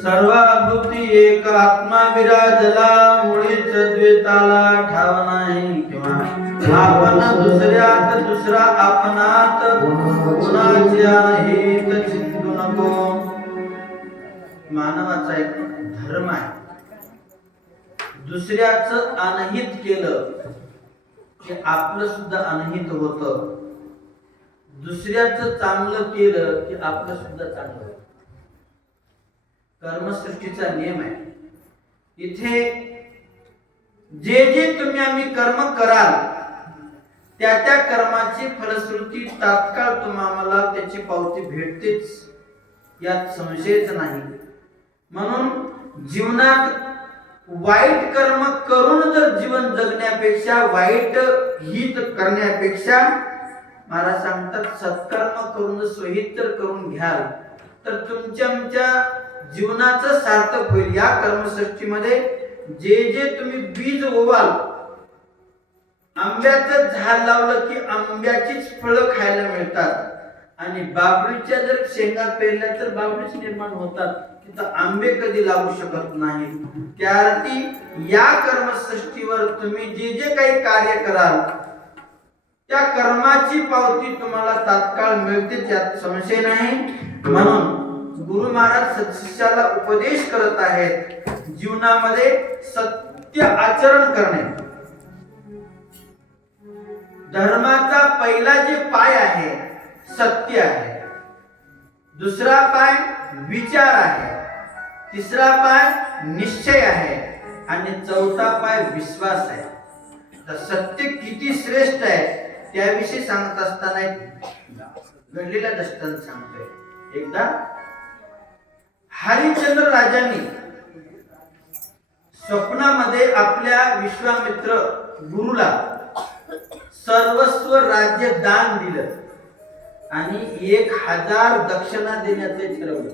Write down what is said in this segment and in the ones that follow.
सर्व भूती एक आत्मा विराजला, मुळीच द्वैताला ठाव नाही किंवा आपण दुसऱ्यात दुसरा आपणात, कुणाच्या हित चिंतू नको. मानवाचा एक धर्म आहे, दुसऱ्याचं अनहित केलं की आपलं सुद्धा अनहित होतं, दुसऱ्याचं चांगलं केलं की आपलं सुद्धा चांगलं होतं. कर्मसृष्टीचा नियम आहे. इथे जे जे तुम्ही आम्ही कर्म कराल त्या त्या कर्माची फलश्रुती तात्काळ तुम्हाला त्याची पावती भेटतेच, यात संशयच नाही. म्हणून जीवनात वाईट कर्म करून जर जीवन जगण्यापेक्षा, वाईट हित करण्यापेक्षा महाराज सांगतात सत्कर्म करून स्वहित जर करून घ्याल तर तुमच्या जीवनाचं सार्थक होईल. या कर्मसृष्टीमध्ये जे जे तुम्ही बीज ओवाल, आंब्याचं झाड लावलं की आंब्याचीच फळं खायला मिळतात, आणि बाबळीच्या जर शेंगा पेरल्या तर बाबळीच निर्माण होतात, तिथं आंबे कधी लागू शकत नाही. त्यासाठी या कर्मसृष्टीवर तुम्ही जे जे काही कार्य कराल त्या कर्माची पावती तुम्हाला तात्काळ मिळते, त्यात संशय नाही. म्हणून गुरु महाराज सत्शिष्याला उपदेश करत आहेत, जीवनामध्ये सत्य आचरण करणे. धर्माचा पहिला जे पाय आहे सत्य आहे, दुसरा पाय विचार आहे, तिसरा पाय निश्चय आहे आणि चौथा पाय विश्वास आहे. तर सत्य किती श्रेष्ठ आहे त्याविषयी सांगत असताना घडलेला दृष्टांत सांगतोय. एकदा हरिश्चंद्र राजांनी स्वप्नामध्ये आपल्या विश्वामित्र गुरुला सर्वस्व राज्य दान दिलं आणि 1000 दक्षिणा देण्याचे ठरवलं.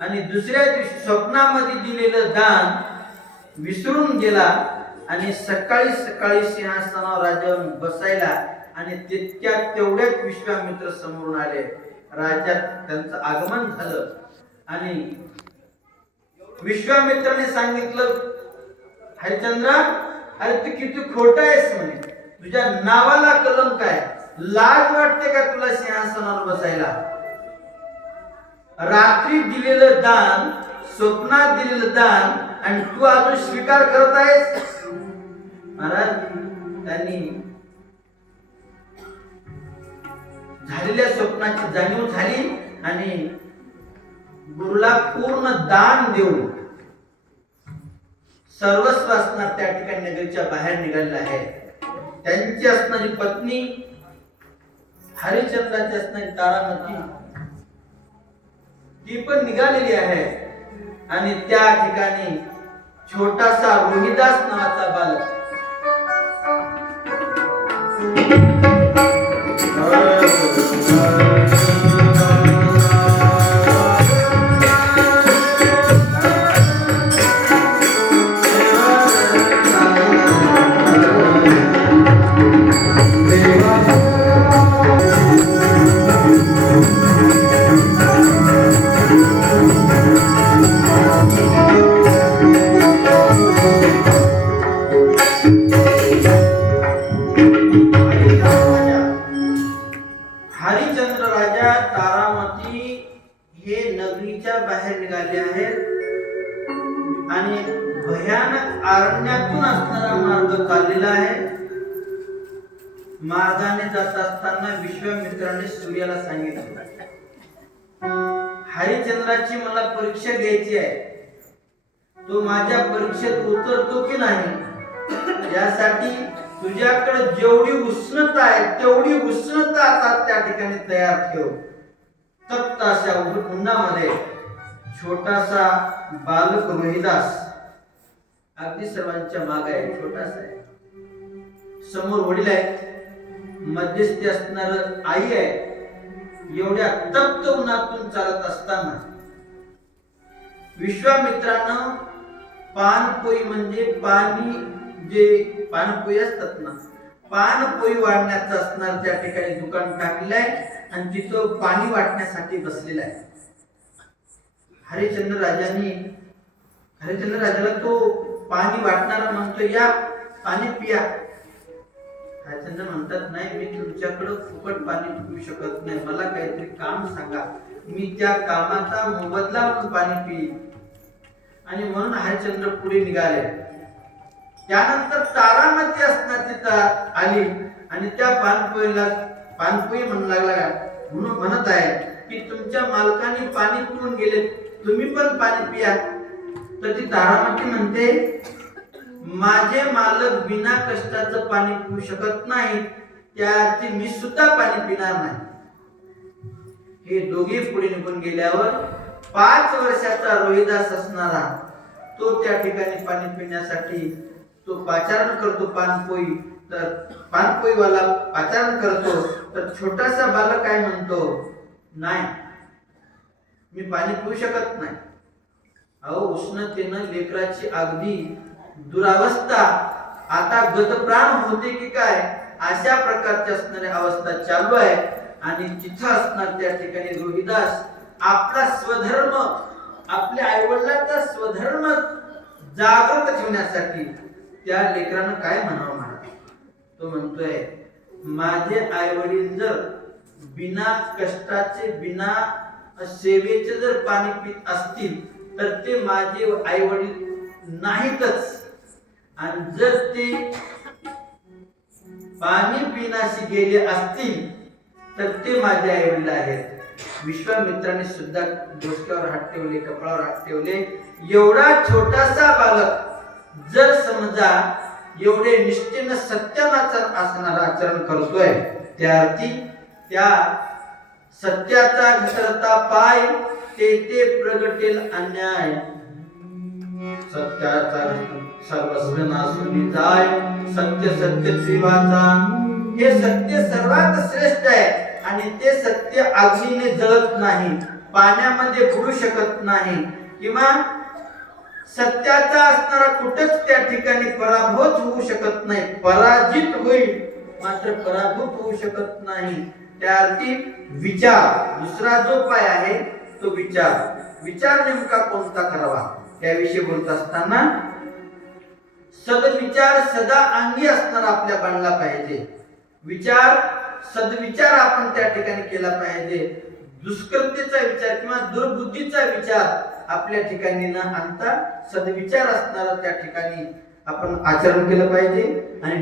आणि दुसऱ्या दिवशी स्वप्नामध्ये दिलेलं दान विसरून गेला आणि सकाळी सकाळी सिंहासनावर राजावर बसायला आणि तेवढ्यात विश्वामित्र समोरून आले. राज्यात त्यांचं आगमन झालं आणि विश्वामित्राने सांगितलं, हरिश्चंद्रा, अरे तू किती खोटा आहेस म्हणे, तुझ्या नावाला कलंक आहे, लाज वाटते का तुला सिंहासनावर बसायला? रात्री दिलेलं दान, स्वप्नात दिलेलं दान, आणि तू अजून स्वीकार करत आहेस? महाराज त्यांनी झालेल्या स्वप्नाची जाणीव झाली आणि गुरुला पूर्ण दान देऊन सर्वस्व असणार त्या ठिकाणी नगरीच्या बाहेर निघालेला आहे. त्यांची असणारी पत्नी, हरिश्चंद्राची असणारी तारामती, ती पण निघालेली आहे. आणि त्या ठिकाणी छोटासा रोहिदास नावाचा बालक हरिश्चंद्र राजा तारामती हे नगरीच्या बाहेर निघाले आहेत आणि भयानक अरण्यातून असणारा मार्ग चाललेला आहे. मार्गाने जात असताना विश्वामित्राने सूर्याला सांगितलं, हरिश्चंद्राची मला परीक्षा घ्यायची आहे, तो माझ्या परीक्षेत उतरतो की नाही यासाठी तुझ्याकडे जेवढी उष्णता आहे तेवढी उष्णता आता त्या ठिकाणी तयार ठेव. तप्त अशा उन्हामध्ये छोटासा बालक रोहिदास अगदी सर्वांच्या मागे आहे, छोटासा आहे. समोर वडील आहेत, मध्यस्थी असणार आई आहे. एवढ्या तप्त उन्हातून चालत असताना पान पोई वाढण्याचं असणार त्या ठिकाणी दुकान टाकलंय आणि तिथं पाणी वाटण्यासाठी बसलेला आहे. हरिश्चंद्र राजाला तो पाणी वाटणारा म्हणतो, या पाणी पिया. हरिश्चंद्र म्हणतात, नाही, मी तुमच्याकडे फुकट पाणी पिऊ शकत नाही, मला काहीतरी काम सांगा, मी त्या कामाचा मोबदला म्हणून पाणी पिईन. आणि म्हणून हरिश्चंद्र पुढे निघाले. त्यानंतर तारामती असणार तिथं आली आणि त्या पानपोई म्हणू लागला, म्हणून म्हणत आहे की तुमच्या मालकाने पाणी पिऊन गेले, तुम्ही पण पाणी पिया. तर ती तारामती म्हणते, माझे मालक बिना कष्टाचं पाणी पिऊ शकत नाही, त्याची मी सुद्धा पाणी पिणार नाही. हे दोघे पुढे निघून गेल्यावर 5 वर्षाचा रोहिदास असणारा तो त्या ठिकाणी पाणी पिण्यासाठी तो पाचारण करतो पानपोई. तर पानपोईवाला पाचारण करतो, तर छोटासा बालक काय म्हणतो, नाही, मी पाणी पिऊ शकत नाही. अहो, उष्णतेनं लेकराची अगदी दुरावस्था, आता गतप्राण होते की काय, अशा प्रकारची असणारी अवस्था चालू आहे. आणि तिथं असणार त्या ठिकाणी रोहिदास आपला स्वधर्म, आपल्या आईवडिलांचा स्वधर्म जागृत ठेवण्यासाठी त्या लेकरानं काय म्हणावं म्हणा. तो म्हणतोय, माझे आईवडील जर बिना कष्टाचे, बिना सेवेचे जर पाणी पित असतील तर ते माझे आईवडील नाहीतच. आणि जर ते पाणी पिण्याशी गेले असतील तर ते माझे आईवडील आहेत. विश्वामित्राने सुद्धा डोक्यावर हात ठेवले, कपाळावर हात ठेवले. एवढा छोटासा बालक जर समजा एवढे निष्ठेनं सत्यानाचरण असणारा आचरण करतोय, त्या अर्थी त्या सत्याचा घसरता पाय ते प्रगटेल अन्याय. सत्याचा सर्वस्व नासून जाय, सत्य त्रिवाचा. हे सत्य सर्वात श्रेष्ठ आहे आणि ते सत्य अग्नीने जळत नाही, पाण्यामध्ये बुडू शकत नाही, किंवा सत्याचा असणारा कुठंच त्या ठिकाणी पराभूत होऊ शकत नाही. पराजित होईल मात्र पराभूत होऊ शकत नाही. त्या अर्थी विचार, दुसरा जो पाय आहे तो विचार नेमका कोणता करावा त्याविषयी बोलत असताना सदविचार सदा अंगी असणारा आपल्या बाळला पाहिजे. सदविचार आपण त्या ठिकाणी केला पाहिजे. दुष्कृतीचा विचार किंवा दुर्बुद्धीचा विचार आपल्या ठिकाणी न आणता सदविचार असणारा त्या ठिकाणी आपण आचरण केलं पाहिजे. आणि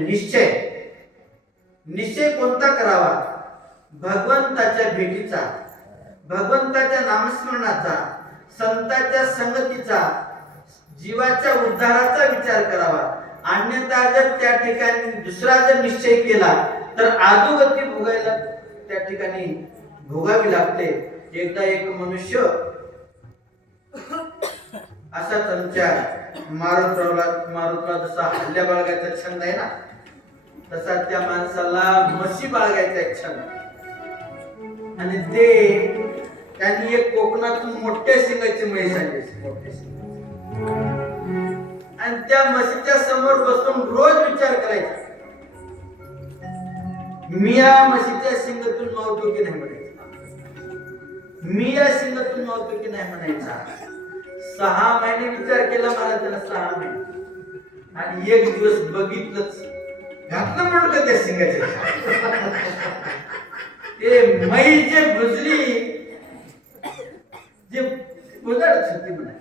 निश्चय कोणता करावा, भगवंताच्या भेटीचा, भगवंताच्या नामस्मरणाचा, संतांच्या संगतीचा, जीवाच्या उद्धाराचा विचार करावा. अन्यथा जर त्या ठिकाणी दुसरा जर निश्चय केला तर अधोगती भोगायला त्या ठिकाणी भोगावी लागते. एकदा एक मनुष्य असा आमच्या मारुतला जसा हल्ल्या बाळगायचा छंद आहे ना, तसा त्या माणसाला म्हशी बाळगायचा एक छंद. आणि त्यांनी एक कोकणातून मोठ्या शिंगाची म्हैस आणली, मोठ्या शिंगाची. आणि त्या म्हशीच्या समोर बसून रोज विचार करायचा, मी या म्हशीच्या शिंगातून नव्हतो की नाही म्हणायचा, मी या शिंगातून नव्हतो की नाही म्हणायचा. 6 महिने विचार केला मला त्याला, 6 महिने. आणि एक दिवस बघितलंच, घातलं म्हणलं त्या शिंगाच्या. ते म्हैस जे भुजली, जे उलट होती म्हणा,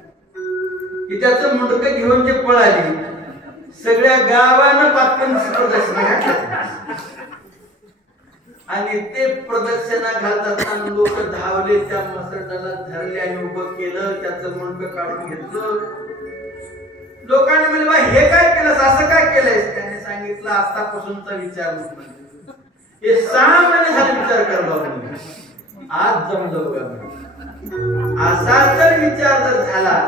की त्याचं मुंडकं घेऊन जे पळाली, सगळ्या गावानं पाटण प्रदर्शन घातलं. आणि ते प्रदक्षिणा घालत असताना लोक धावले, त्या मसरडाला धरले आणि उभं केलं, त्याचं मुंडकं काढून घेतलं. लोकांनी म्हणले, बा हे काय केलंस, असं काय केलंयस? त्याने सांगितलं, आतापासूनचा विचार नको. हे 6 महिने झाले विचार करायला, आज जमलं बघा. असा जर विचार जर झाला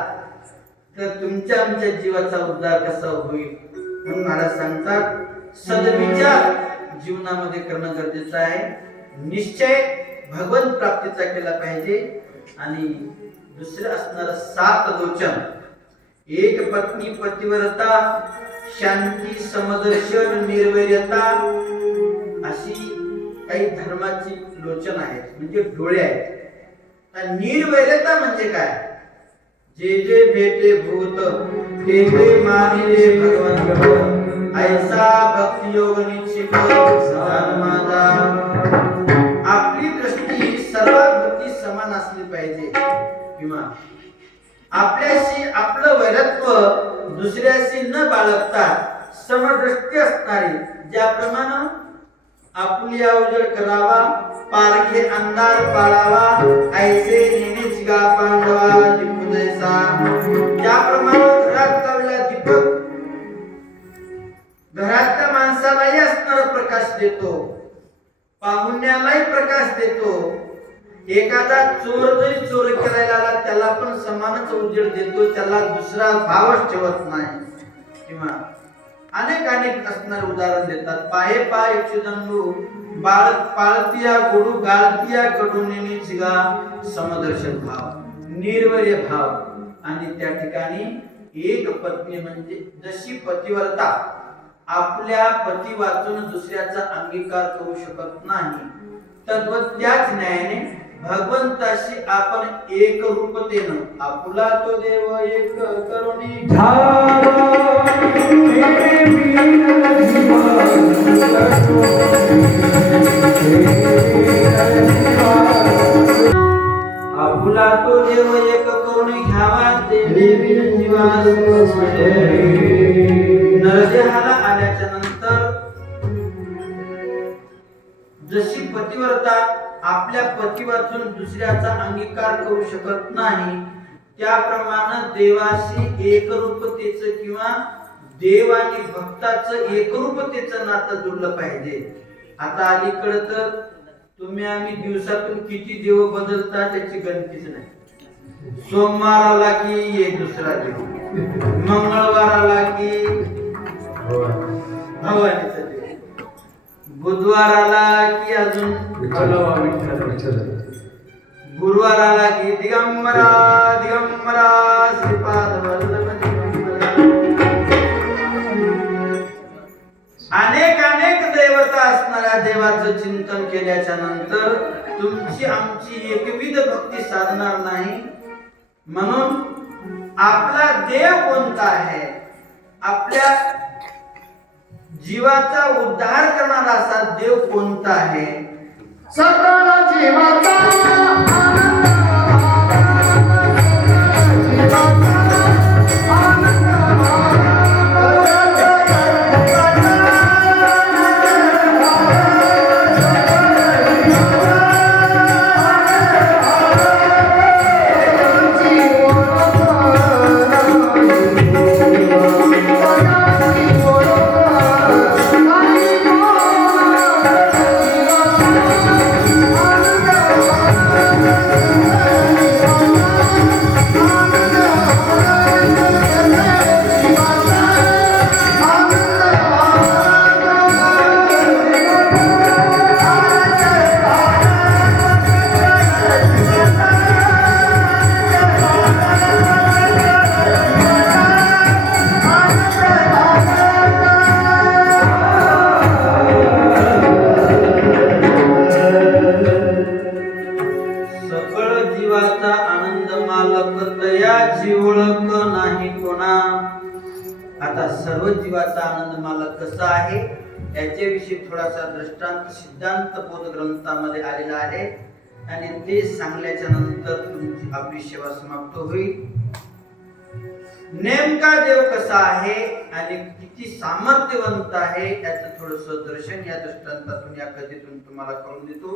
तर तुमच्या आमच्या जीवाचा उद्धार कसा होईल. म्हणून महाराज सांगतात, सदविचार जीवनामध्ये करणं गरजेचं आहे. निश्चय भगवंत प्राप्तीचा केला पाहिजे. आणि दुसरं असणारं 7 लोचन, एक पत्नी पतिव्रता, शांती समदर्शन निर्वैर्यता, अशी काही धर्माची लोचन आहेत, म्हणजे डोळे आहेत. निर्वैरता म्हणजे काय? जे जे भेटे भूत ते ते मानिले भगवंत, ऐसा भक्ती योग निश्चित माझा. आपली दृष्टी सर्व भूती समान असली पाहिजे, किंवा आपल्याशी आपलं वैरत्व दुसऱ्याशी न बाळगता समदृष्टी असणारी, ज्याप्रमाणे आपुली अवजड करावा पारखे अंधार पाळावा, ऐसे नेहमीच गा पांडवा दीपुदैसा. ज्याप्रमाणे घरात लावलेला दीपक घरातल्या माणसालाही असणारा प्रकाश देतो, पाहुण्यालाही प्रकाश देतो, एखादा चोर जरी चोरी करायला आला त्याला पण समानच उजेड देतो, त्याला दुसरा भावच ठेवत नाही. किंवा अनेक असणारे उदाहरण देतात. पाहे पाय इच्छुदंडू बाळ पाळतिया गोडू गाळतिया कडून चिगा समदर्शन भाव, निर्वय भाव. आणि त्या ठिकाणी एक पत्नी म्हणजे जशी पतिव्रता आपल्या पती वाचून दुसऱ्याचा अंगीकार करू शकत नाही, तद्वत त्याच न्यायाने भगवंताशी आपण एक रूपतेनं आपुला तो देव एक करुणी आपुला तो देव एक करुणी घ्यावा देवी जीवास. नरदेहाला आल्याच्या नंतर जशी पतिव्रता आपल्या पती वाचून दुसऱ्याचा अंगीकार करू शकत नाही, त्याप्रमाणे देवाशी एकरूपतेचं किंवा देव आणि भक्ताचं एकरूपतेचं नातं जुळलं पाहिजे. आता अलीकडे तर तुम्ही आम्ही दिवसातून किती देव बदलता त्याची गणतीच नाही. सोमवार आला की एक दुसरा देव, मंगळवार आला की भवानीचा देव, बुधवार आला की अजून गुरुवार आला की दिगंबरा दिगंबरा श्रीपाद वल्लभ दिगंबरा. अनेक देवता असणाऱ्या देवाचं चिंतन केल्याच्या नंतर तुमची आमची एकविध भक्ती साधणार नाही. म्हणून आपला देव कोणता आहे, आपल्या जीवाचा उद्धार करणारा असा देव कोणता आहे, सकळ जीवाचा सर्व जीवाचा आनंद मालक कसा आहे याच्याविषयी थोडासा दृष्टांत सिद्धांत बोध ग्रंथामध्ये आलेला आहे, आणि ते सांगल्याच्या नंतर तुमची आपली सेवा समाप्त होईल. नेमका देव कसा आहे आणि किती सामर्थ्यवंत आहे याचं थोडस दर्शन या दृष्टांतातून या कथेतून तुम्हाला करून देतो.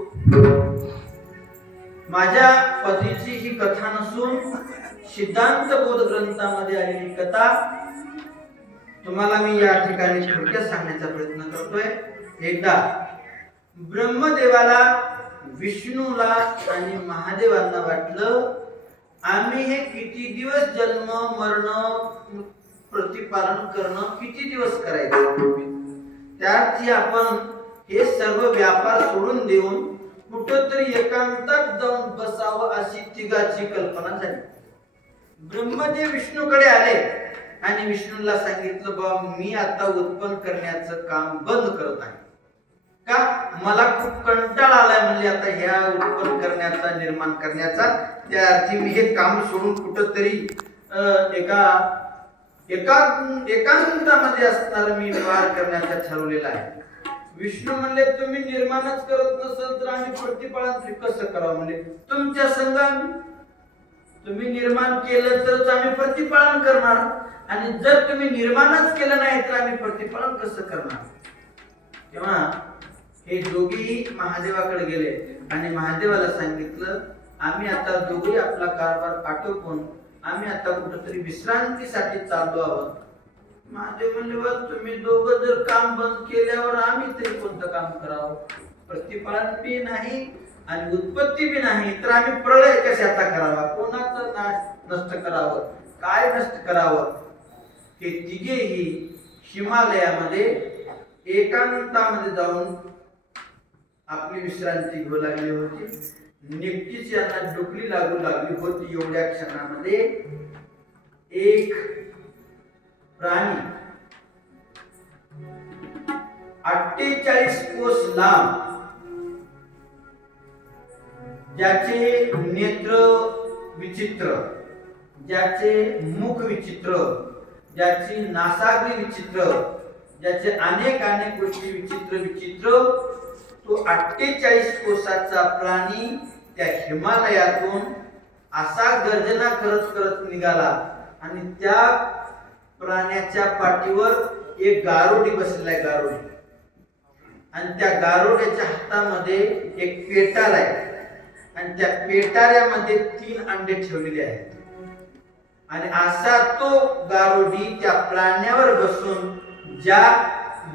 माझ्या पतीची ही कथा नसून सिद्धांत बोध ग्रंथामध्ये आलेली कथा तुम्हाला मी या ठिकाणी थोडक्यात सांगण्याचा प्रयत्न करतोय. एकदा ब्रह्मदेवाला, विष्णूला आणि महादेवांना वाटलं आम्ही हे किती दिवस जन्म मरण प्रतिपालन करणं किती दिवस करायचं, त्यार्थी आपण हे सर्व व्यापार सोडून देऊन कुठंतरी एकांतात जाऊन बसावं अशी तिघाची कल्पना झाली. ब्रह्मदेव विष्णूकडे आले आणि विष्णूला सांगितलं, बाबा मी आता उत्पन्न करण्याचं काम बंद करत आहे, का मला खूप कंटाळा आलाय म्हणजे आता ह्या उत्पन्न करण्याचा निर्माण करण्याचा, त्या अर्थी मी हे काम सोडून कुठंतरी एकांतामध्ये असणार मी व्यवहार करण्याचा ठरवलेला आहे. विष्णू म्हणले तुम्ही निर्माणच करत नसाल तर आम्ही प्रतिपालन कसं करावं? म्हणले तुमच्या संघाने तुम्ही निर्माण केलं तरच आम्ही प्रतिपालन करणार, आणि जर तुम्ही निर्माणच केलं नाही तर आम्ही प्रतिपालन कसं करणार? तेव्हा हे दोघेही महादेवाकडे गेले आणि महादेवाला सांगितलं आम्ही आता दोघेही आपला कारभार आटोपून आम्ही आता कुठेतरी विश्रांतीसाठी चाललो आहोत. महादेव म्हणले बघ तुम्ही दोघं जर काम बंद केल्यावर आम्ही तरी कोणतं काम करावं? प्रतिपालन बी नाही आणि उत्पत्ती बी नाही, तर आम्ही प्रलय कशाचा करावा? कोणाचा नाश नष्ट करावं? काय नष्ट करावं? हे तिघेही हिमालयामध्ये एकांतामध्ये जाऊन आपली विश्रांती घेऊ लागली होती. निकटीच यांना डुकली लागू लागली होती. एवढ्या क्षणामध्ये एक प्राणी 48 कोस लांब, ज्याचे नेत्र विचित्र, ज्याचे मुख विचित्र, ज्याची नासाग्री विचित्र, ज्याचे अनेक अनेक गोष्टी विचित्र विचित्र, तो 48 कोसाचा प्राणी त्या हिमालयातून असा गर्जना करत करत निघाला आणि त्या प्राण्याच्या पाठीवर एक गारुडी बसलेला गारुडी, आणि त्या गारुड्याच्या हातामध्ये एक पेटार आहे आणि त्या पेटाऱ्यामध्ये 3 अंडे ठेवलेले आहेत. आणि असा तो गारुडी त्या प्राण्यावर बसून ज्या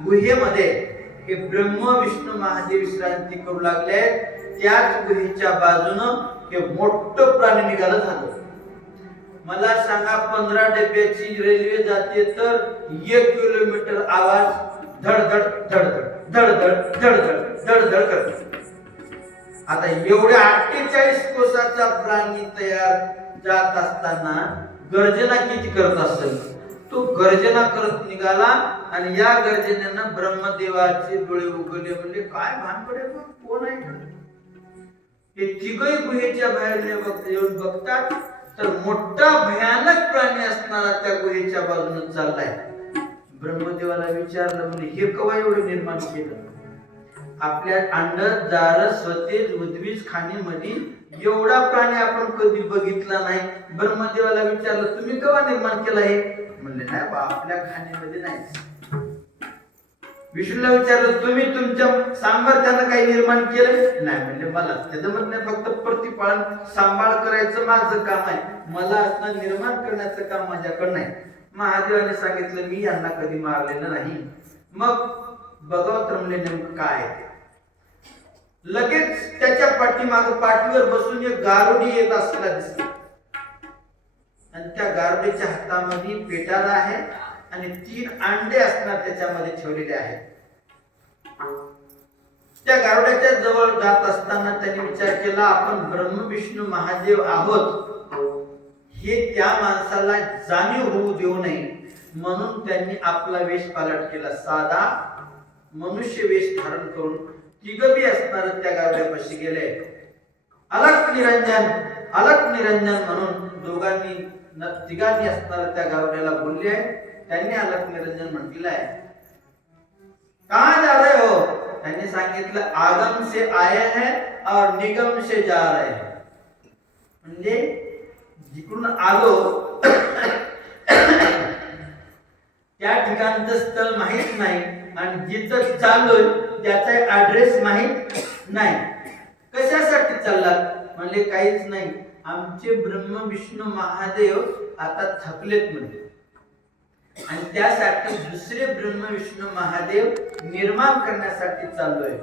गुहेमध्ये हे ब्रह्म विष्णू महादेव विश्रांती करू लागले त्याच गुहेच्या बाजूनं हे मोठं प्राणी निघालं झालं. मला सांगा 15 डब्याची रेल्वे जाते तर 1 किलोमीटर आवाज धडधड धडधड धडधड धडधड धडधड करतो. आता एवढ्या 48 कोसाचा प्राणी तयार जात असताना गर्जना किती करत असेल? तो गर्जना करत निघाला आणि या गर्जनेनं ब्रह्मदेवाचे डोळे उघडले. म्हणजे काय भानगडे, कोण आहे? हे तिघही गुहेच्या बाहेर येऊन बघतात तर मोठा भयानक प्राणी असणारा त्या गुहेच्या बाजूने चाललाय. ब्रह्मदेवाला विचारलं म्हणजे हे केव्हा एवढं निर्माण केलं? आपल्या अंडर जार स्वतेज उद्वीज खाणीमध्ये एवढा प्राणी आपण कधी बघितला नाही. ब्रह्मदेवाला विचारलं तुम्ही केव्हा निर्माण केलं हे? म्हणले नाही बा आपल्या खाणीमध्ये नाही. विष्णूला विचारलं तुम्ही तुमच्या सामर्थ्यानं काही निर्माण केलं? नाही. म्हणजे मला त्याचं म्हणणं फक्त प्रतिपालन सांभाळ करायचं माझं काम आहे, मला असं निर्माण करण्याचं काम माझ्याकडे नाही. महादेवाने सांगितलं मी यांना कधी मारलेलं नाही. मग बघावं तर म्हणले नेमकं काय आहे. लगेच त्याच्या पाठीवर बसून एक गारुडी येत असलेला दिसला आणि त्या गारुडीच्या हातामध्ये पेटारा आहे आणि 3 अंडे असणार त्याच्यामध्ये ठेवलेले आहेत. त्या गारुड्याच्या जवळ जात असताना त्यांनी विचार केला आपण ब्रह्म विष्णू महादेव आहोत हे त्या माणसाला जाणीव होऊ देऊ नये म्हणून त्यांनी आपला वेश पालट केला. साधा मनुष्य वेश धारण करून तिघबी असणार त्या गारुड्यापाशी गेले. अलक निरंजन म्हणून दोघांनी तिघांनी असणार त्या गारुड्याला बोलले. त्यांनी अलक निरंजन म्हटलेलं आहे. कहां जा रहे हो? त्यांनी सांगितलं आगम से आए हैं और निगम से जा रहे हैं. म्हणजे जिकडून आलो त्या ठिकाणचं स्थळ माहित नाही आणि जिथं चाललोय त्याचा ऍड्रेस माहित नाही. कशासाठी चाललात? म्हणले काहीच नाही, आमचे ब्रह्म विष्णू महादेव आता थकलेत म्हणजे आणि त्यासाठी दुसरे ब्रह्म विष्णू महादेव निर्माण करण्यासाठी चाललोय.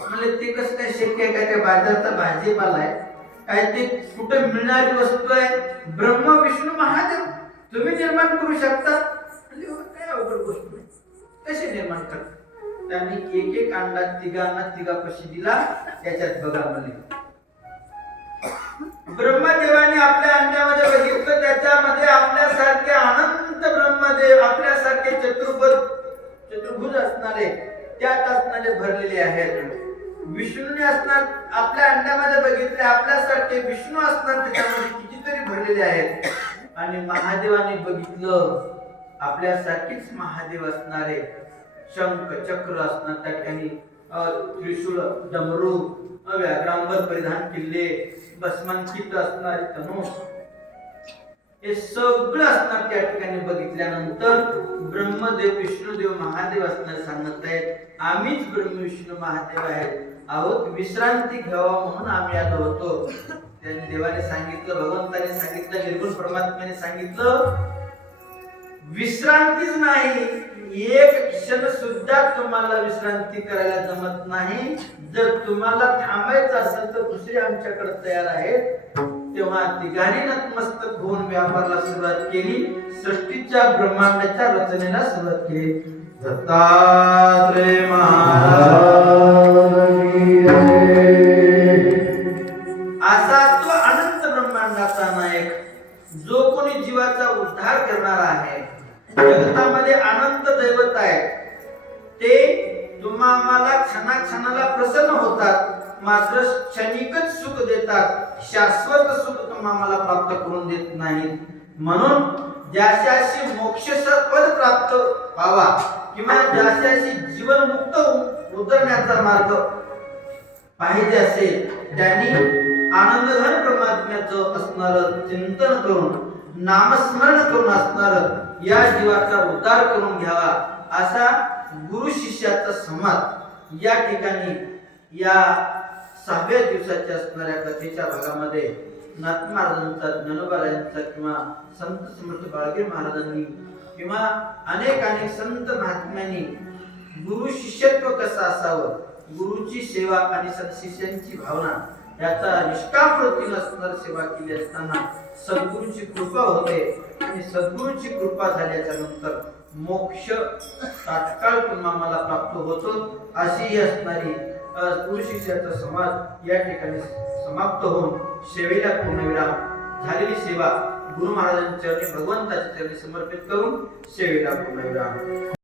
म्हणजे ते कसं काय शक्य आहे? काय बाजाराचा भाजीपाला आहे काय? ते कुठे मिळणारी वस्तू आहे? ब्रह्म विष्णू महादेव तुम्ही निर्माण करू शकता? काय अवघड गोष्ट आहे, कसे निर्माण करता? त्यांनी एक अंडा तिघापाशी दिला. त्याच्यात बघा म्हणले ब्रह्मदेवाने आपल्या अंड्यामध्ये बघितलं त्याच्यामध्ये आपल्यासारखे अनंत ब्रह्मदेव, आपल्यासारखे चतुर्भुज असणारे त्यात असणारे भरलेले आहेत. विष्णूने असणार आपल्या अंड्यामध्ये बघितले आपल्यासारखे विष्णू असणार त्याच्यामध्ये कितीतरी भरलेले आहेत. आणि महादेवाने बघितलं आपल्यासारखीच महादेव असणारे शंख चक्र असणार त्या ठिकाणी त्रिशूळ डमरू व्याघ्रांबर परिधान केले भस्मांकित असणारे तनू हे सगळं असणार त्या ठिकाणी बघितल्यानंतर ब्रह्मदेव विष्णुदेव महादेव असणार सांगत आहेत आम्हीच ब्रह्म विष्णू महादेव आहेत आहोत विश्रांती घ्यावा म्हणून आम्ही आलो होतो. त्यांनी देवाने सांगितलं भगवंताने सांगितलं निर्गुण परमात्म्याने सांगितलं विश्रांतीच नाही एक क्षण सुद्धा तुम्हाला विश्रांती करायला जमत नाही. जर तुम्हाला थांबायचं असेल तर दुसरे आमच्याकडे तयार आहेत. तेव्हा तिघांनी नतमस्तक होऊन व्यापाराला सुरुवात केली. सृष्टीच्या ब्रह्मांडाच्या रचनेला सुरुवात केली. दत्तात्रेय असा तो अनंत ब्रह्मांडाचा नायक जो कोणी जीवाचा उद्धार करणार आहे. जगतामध्ये अनंत दैवत आहेत ते तुम्हाला क्षणाक्षणाला प्रसन्न होतात मात्र क्षणिकच सुख देतात शाश्वत सुख तुम्हाला प्राप्त करून देत नाहीत. म्हणून ज्याच्याशी मोक्षाचा पद प्राप्त व्हावा किंवा ज्याच्याशी जीवनमुक्त उतरण्याचा मार्ग पाहिजे असेल त्यांनी आनंदघन परमात्म्याचं असणारं चिंतन करून नामस्मरण करून असणारं या जीवाचा उद्धार करून घ्यावा असा गुरु शिष्याचा संवाद या ठिकाणी या 6व्या दिवसाच्या असणाऱ्या कथेच्या भागामध्ये नाथ महाराजांचा ज्ञानोबारायांचा किंवा संत समर्थ बाळगीर महाराजांनी किंवा अनेक संत महात्म्यांनी गुरु शिष्यत्व कसं असावं गुरुची सेवा आणि सत्शिष्यांची भावना याचा निष्काम वृत्तीने असणार सेवा केली असताना सद्गुरूची कृपा होते आणि सद्गुरूची कृपा झाल्याच्या नंतर मोक्ष तात्काळ तुम्हाला प्राप्त होतो अशी ही असणारी गुरु शिष्याचा संवाद या ठिकाणी समाप्त होऊन सेवेला पूर्णविराम झालेली सेवा गुरु महाराजांच्या चरणी भगवंताच्या चरणी समर्पित करून सेवेला पूर्णविराम.